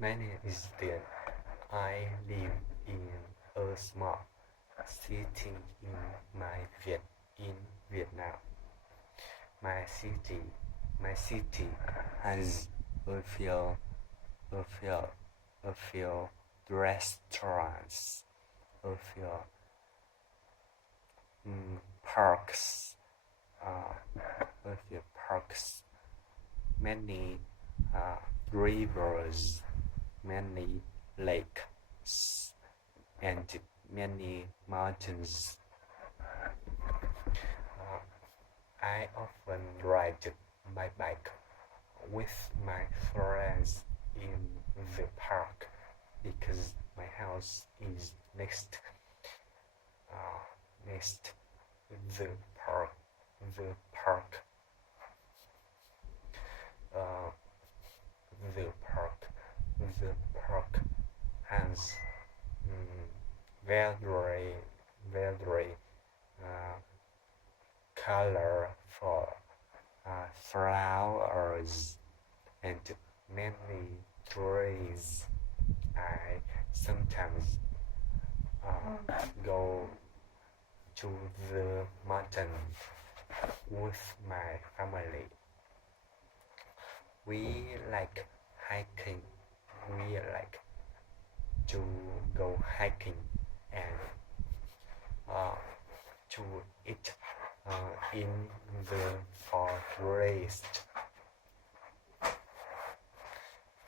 My name is Dan. I live in a small city in Vietnam. My city, my city has a few, a few, a few restaurants, a few parks, a few parks, many rivers, many lakes, and many mountains. I often ride my bike with my friends in the park because my house is next the park. The park. Uh, the park. The park has very colorful flowers and many trees. I sometimes go to the mountain with my family. We like hiking. We like to go hiking and to eat in the forest.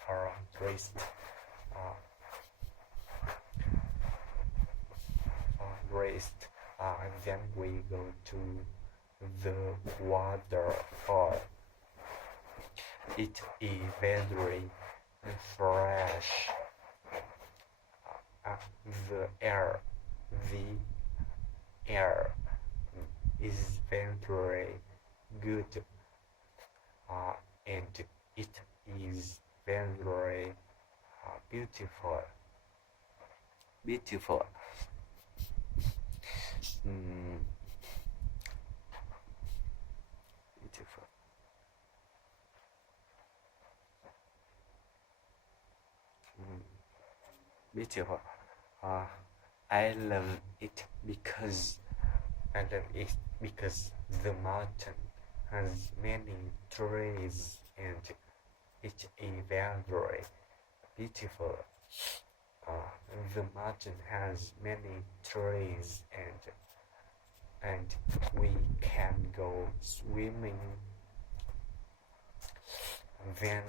Forest. Uh, Forest. Then we go to the waterfall. It is very fresh. The air is very good, and it is very beautiful. Beautiful. Beautiful. Beautiful. I love it because the mountain has many trees and it is very beautiful. The mountain has many trees and we can go swimming. Then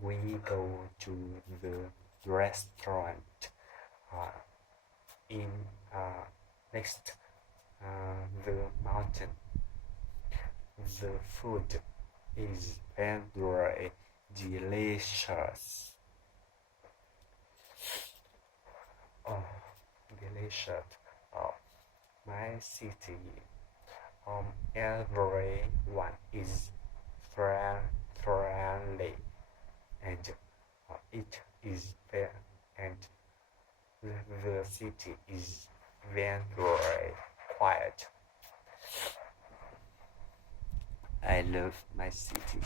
we go to the restaurant in next the mountain. The food is very delicious. Delicious. My city. Everyone is friendly and it is fair and the city is very quiet. I love my city.